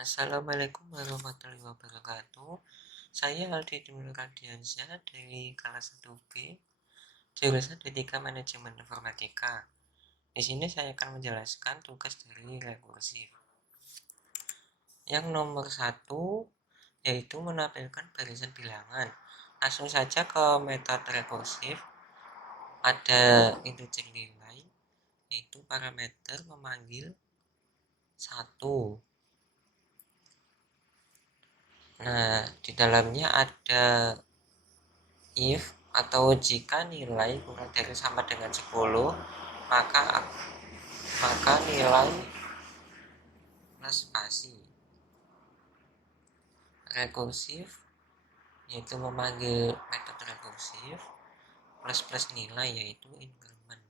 Assalamualaikum warahmatullahi wabarakatuh. Saya Aldi Dimul Radiansyah dari kelas 1B, jurusan D3 Manajemen Informatika. Di sini saya akan menjelaskan tugas dari rekursif. Yang nomor 1 yaitu menampilkan barisan bilangan. Langsung saja ke metode rekursif. Ada integer nilai, yaitu parameter memanggil 1. Nah, di dalamnya ada if atau jika nilai kurang dari sama dengan 10, maka nilai plus spasi. Rekursif yaitu memanggil metode rekursif, plus nilai yaitu increment.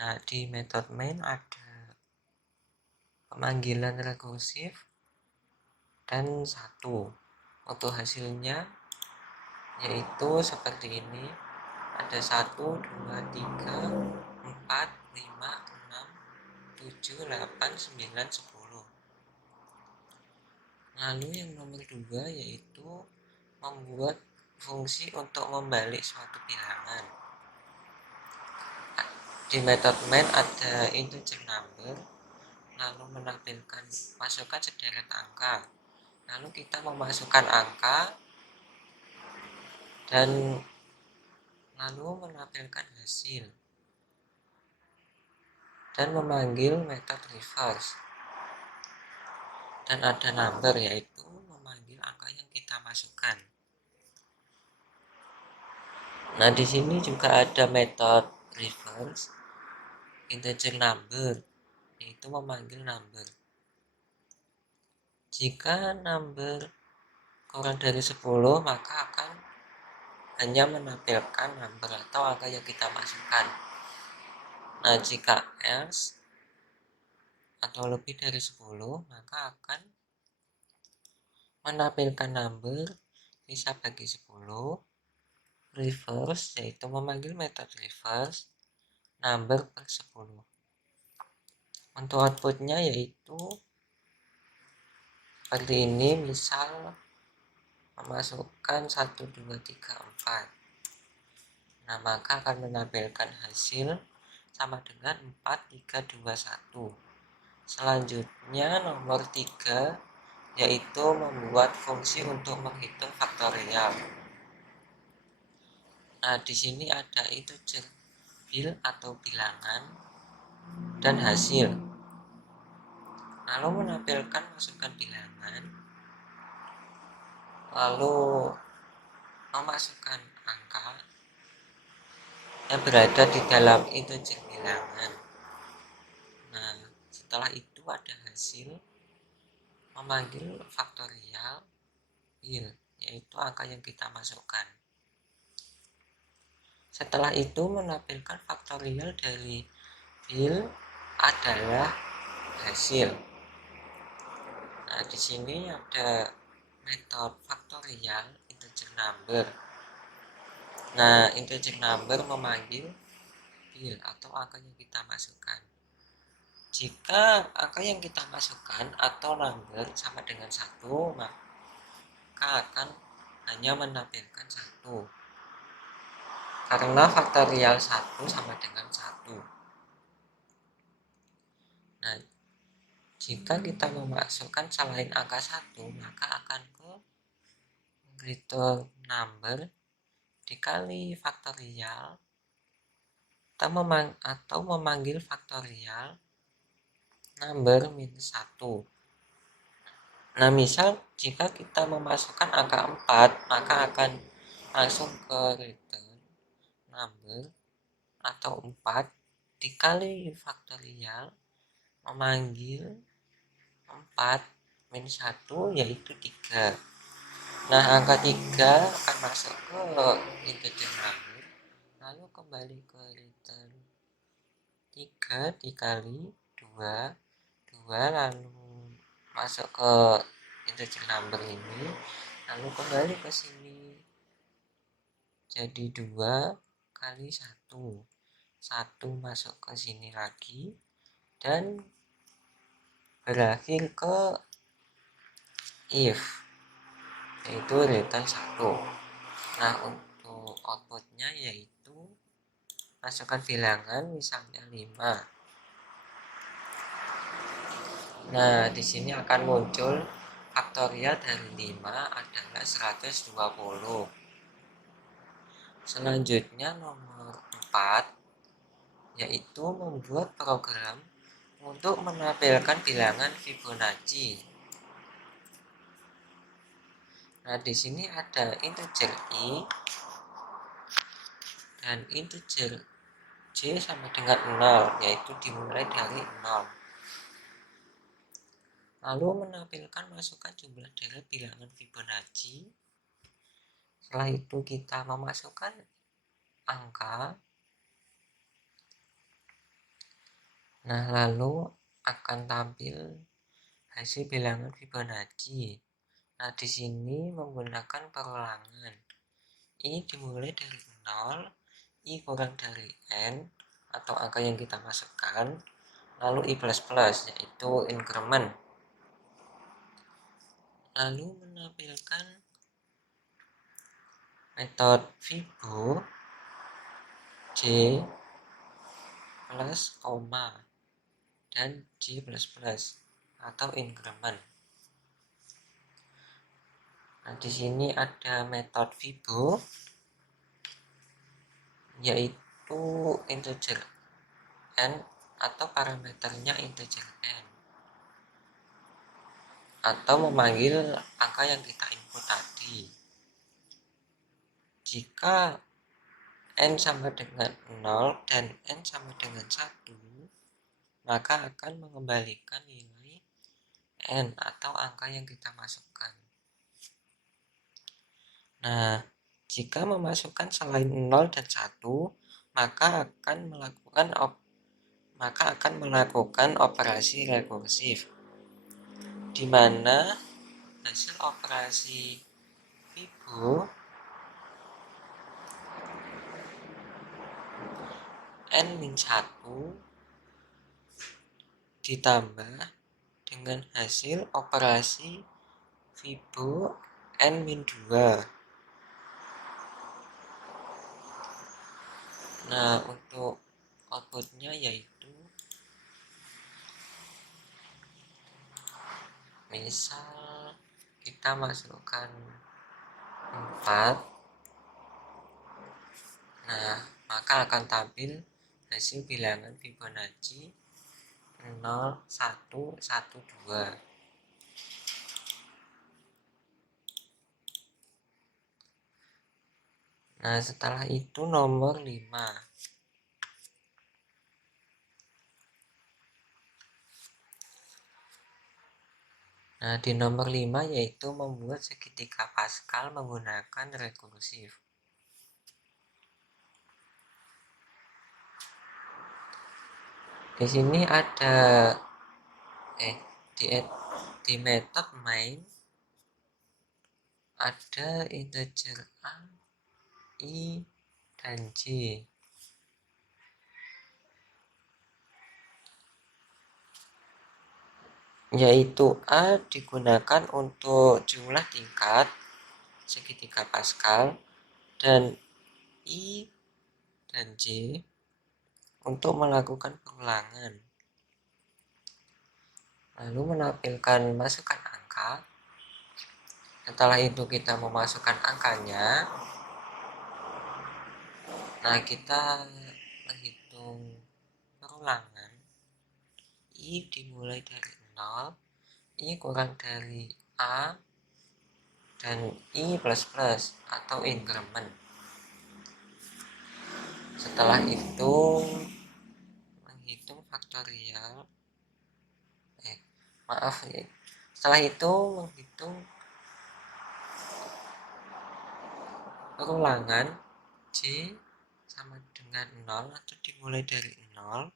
Nah, di metode main ada pemanggilan rekursif dan 1. Untuk hasilnya yaitu seperti ini. Ada 1, 2, 3, 4, 5, 6, 7, 8, 9, 10. Lalu yang nomor 2 yaitu membuat fungsi untuk membalik suatu bilangan. Di metode main ada integer number, lalu menampilkan masukkan sederet angka. Lalu kita memasukkan angka dan lalu menampilkan hasil dan memanggil metode reverse. Dan ada number yaitu memanggil angka yang kita masukkan. Nah, di sini juga ada metode reverse integer number yaitu memanggil number. Jika number kurang dari 10, maka akan hanya menampilkan number atau angka yang kita masukkan. Nah, jika else atau lebih dari 10, maka akan menampilkan number bisa bagi 10, reverse yaitu memanggil metode reverse number per 10. Untuk outputnya yaitu seperti ini, misal memasukkan 1, 2, 3, 4. Nah, maka akan menampilkan hasil sama dengan 4, 3, 2, 1. Selanjutnya nomor 3 yaitu membuat fungsi untuk menghitung faktorial. Nah, di sini ada integer bil atau bilangan dan hasil. Lalu menampilkan masukkan bilangan, lalu memasukkan angka yang berada di dalam integer bilangan. Nah, setelah itu ada hasil memanggil faktorial bil, yaitu angka yang kita masukkan. Setelah itu menampilkan faktorial dari bil adalah hasil. Nah, di sini ada metode faktorial integer number. Nah, integer number memanggil bil atau angka yang kita masukkan. Jika angka yang kita masukkan atau number sama dengan 1, maka akan hanya menampilkan 1. Karena faktorial 1 sama dengan 1. Nah, jika kita memasukkan selain angka 1, maka akan ke greater number dikali faktorial atau memanggil faktorial number minus 1. Nah, misal jika kita memasukkan angka 4, maka akan langsung ke return number atau 4 dikali faktorial memanggil 4 minus 1 yaitu 3. Nah, angka 3 akan masuk ke integer number, lalu kembali ke return 3 dikali 2, lalu masuk ke integer number ini, lalu kembali ke sini, jadi 2 kali 1 masuk ke sini lagi, dan berakhir ke if, yaitu return 1. Nah, untuk outputnya yaitu masukkan bilangan misalnya 5. Nah, di sini akan muncul faktorial dari 5 adalah 120. Selanjutnya nomor 4 yaitu membuat program untuk menampilkan bilangan Fibonacci. Nah, di sini ada integer i dan integer j sama dengan 0, yaitu dimulai dari 0. Lalu menampilkan masukkan jumlah dari bilangan Fibonacci. Setelah itu kita memasukkan angka. Nah, lalu akan tampil hasil bilangan Fibonacci. Nah, di sini menggunakan perulangan. I dimulai dari 0, I kurang dari N atau angka yang kita masukkan, lalu I++, yaitu increment. Lalu menampilkan metode Fibo J plus koma dan J++ atau increment. Nah, di sini ada metode Fibo yaitu integer n atau parameternya integer n, atau memanggil angka yang kita input tadi. Jika n sama dengan 0 dan n sama dengan 1, maka akan mengembalikan nilai n atau angka yang kita masukkan. Nah, jika memasukkan selain 0 dan 1, maka akan melakukan operasi rekursif, di mana hasil operasi Fibo n-1 ditambah dengan hasil operasi Fibo n-2. Nah, untuk outputnya yaitu misal kita masukkan 4. Nah, maka akan tampil hasil bilangan Fibonacci 0, 1, 1, 2. Nah, setelah itu nomor 5. Nah, di nomor 5 yaitu membuat segitiga Pascal menggunakan rekursif. Di sini ada di metode main ada integer a, i, dan j. Yaitu a digunakan untuk jumlah tingkat segitiga Pascal dan i dan j untuk melakukan perulangan. Lalu menampilkan masukkan angka. Setelah itu kita memasukkan angkanya. Nah, kita menghitung perulangan. I dimulai dari 0, I kurang dari A, dan I++ atau increment. Setelah itu menghitung faktorial. Setelah itu menghitung perulangan J sama dengan 0 atau dimulai dari 0.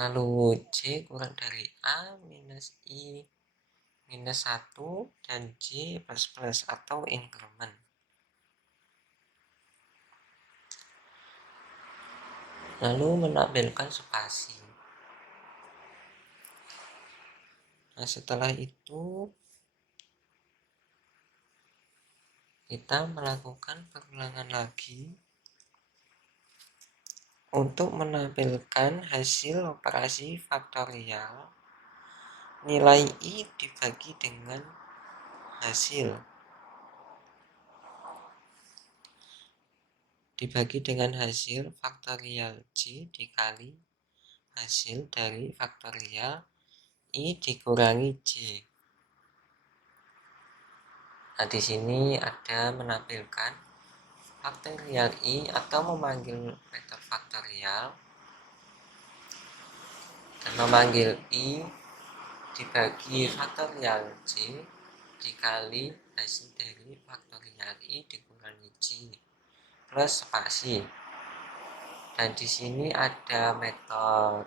Lalu J kurang dari A minus I minus 1 dan J++ atau increment. Lalu menampilkan spasi. Nah, setelah itu kita melakukan pengulangan lagi untuk menampilkan hasil operasi faktorial. Nilai I dibagi dengan hasil faktorial J dikali hasil dari faktorial I dikurangi J. Nah, di sini ada menampilkan faktorial I atau memanggil metode faktorial dan memanggil I dibagi faktorial J dikali hasil dari faktorial I dikurangi J plus spasi. Dan di sini ada metode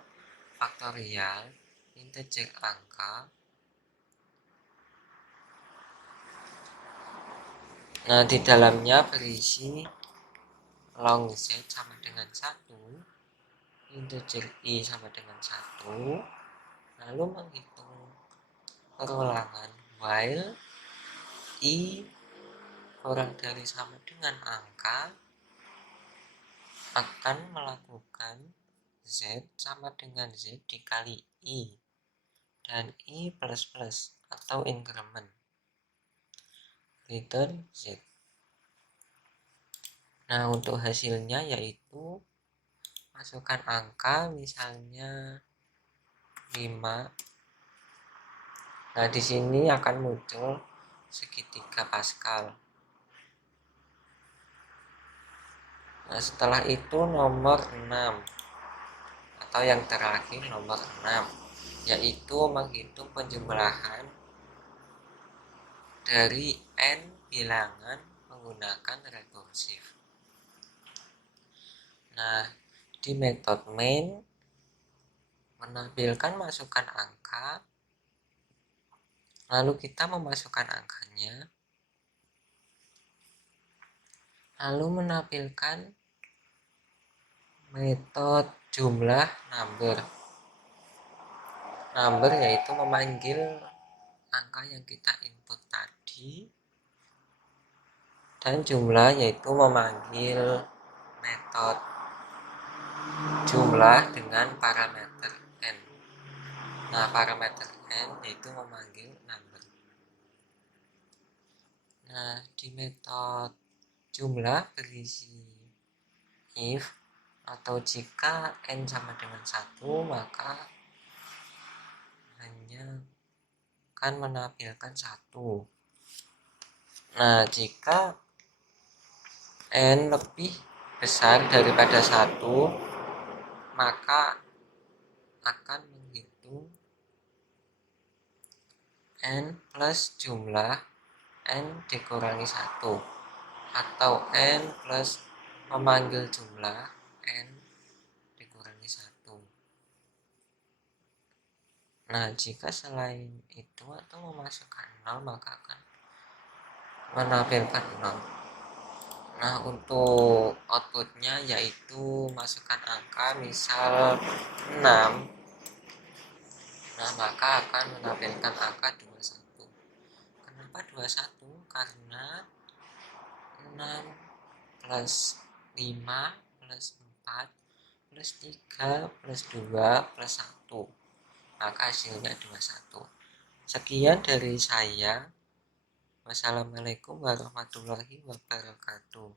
faktorial integer angka. Nah, di dalamnya berisi long Z sama dengan 1, integer I sama dengan 1, lalu menghitung perulangan while I kurang dari sama dengan angka, akan melakukan Z sama dengan Z dikali I dan I plus plus atau increment return Z. Nah, untuk hasilnya yaitu masukkan angka misalnya 5. Nah, di sini akan muncul segitiga Pascal. Nah, setelah itu nomor 6 atau yang terakhir nomor 6 yaitu menghitung penjumlahan dari n bilangan menggunakan rekursif. Nah, di metode main menampilkan masukan angka, lalu kita memasukkan angkanya, lalu menampilkan metode jumlah number yaitu memanggil angka yang kita input tadi, dan jumlah yaitu memanggil metode jumlah dengan parameter n. Nah, parameter n yaitu memanggil number. Nah, di metode jumlah berisi if atau jika n sama dengan 1, maka hanya akan menampilkan 1. Nah, jika n lebih besar daripada 1, maka akan menghitung n plus jumlah n dikurangi 1 atau n plus memanggil jumlah n dikurangi 1. Nah, jika selain itu atau memasukkan 0, maka akan menampilkan 0. Nah, untuk outputnya yaitu masukkan angka misal 6. Nah, maka akan menampilkan angka 21. Kenapa 21? Karena 6 plus 5 plus 4 plus 3 plus 2 plus 1. Maka hasilnya 21. Sekian dari saya. Wassalamualaikum warahmatullahi wabarakatuh.